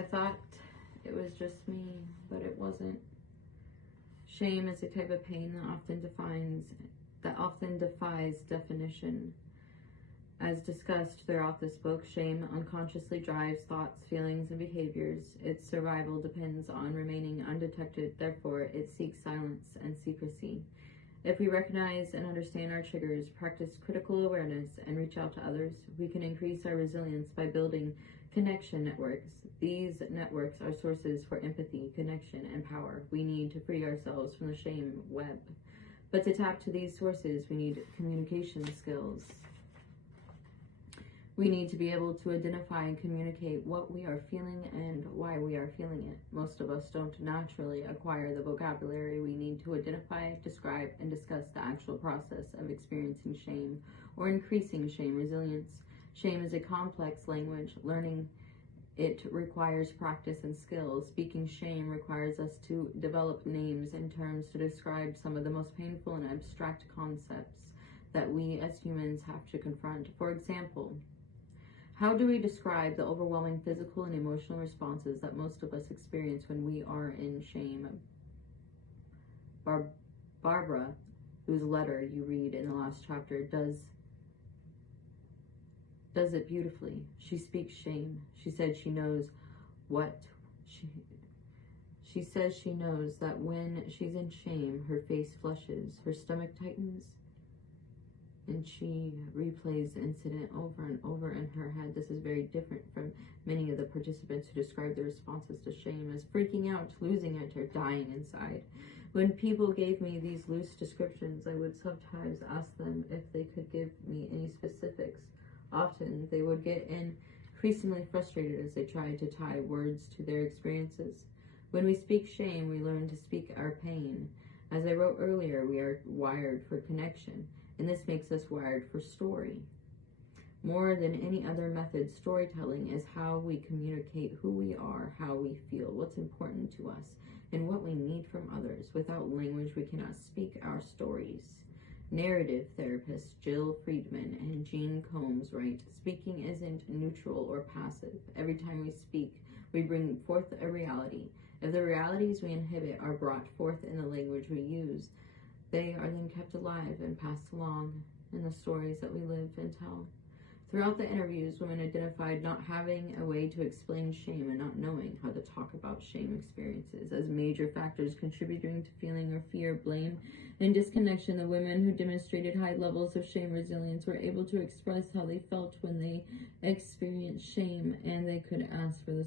I thought it was just me, but it wasn't. Shame is a type of pain that often defies definition. As discussed throughout this book, shame unconsciously drives thoughts, feelings, and behaviors. Its survival depends on remaining undetected, therefore it seeks silence and secrecy. If we recognize and understand our triggers, practice critical awareness, and reach out to others, we can increase our resilience by building connection networks. These networks are sources for empathy, connection, and power. We need to free ourselves from the shame web. But to tap to these sources, we need communication skills. We need to be able to identify and communicate what we are feeling and why we are feeling it. Most of us don't naturally acquire the vocabulary we need to identify, describe, and discuss the actual process of experiencing shame or increasing shame resilience. Shame is a complex language. Learning it requires practice and skills. Speaking shame requires us to develop names and terms to describe some of the most painful and abstract concepts that we as humans have to confront. For example, how do we describe the overwhelming physical and emotional responses that most of us experience when we are in shame? Barbara, whose letter you read in the last chapter, does it beautifully. She speaks shame. She said she knows she says she knows that when she's in shame, her face flushes, her stomach tightens, and she replays the incident over and over in her head. This is very different from many of the participants who describe their responses to shame as freaking out, losing it, or dying inside. When people gave me these loose descriptions, I would sometimes ask them if they could give me any specifics. Often, they would get increasingly frustrated as they tried to tie words to their experiences. When we speak shame, we learn to speak our pain. As I wrote earlier, we are wired for connection, and this makes us wired for story. More than any other method, storytelling is how we communicate who we are, how we feel, what's important to us, and what we need from others. Without language, we cannot speak our stories. Narrative therapists Jill Friedman and Jean Combs write, "Speaking isn't neutral or passive. Every time we speak, we bring forth a reality. If the realities we inhibit are brought forth in the language we use, they are then kept alive and passed along in the stories that we live and tell." Throughout the interviews, women identified not having a way to explain shame and not knowing how to talk about shame experiences as major factors contributing to feeling or fear, blame, and disconnection. The women who demonstrated high levels of shame resilience were able to express how they felt when they experienced shame, and they could ask for the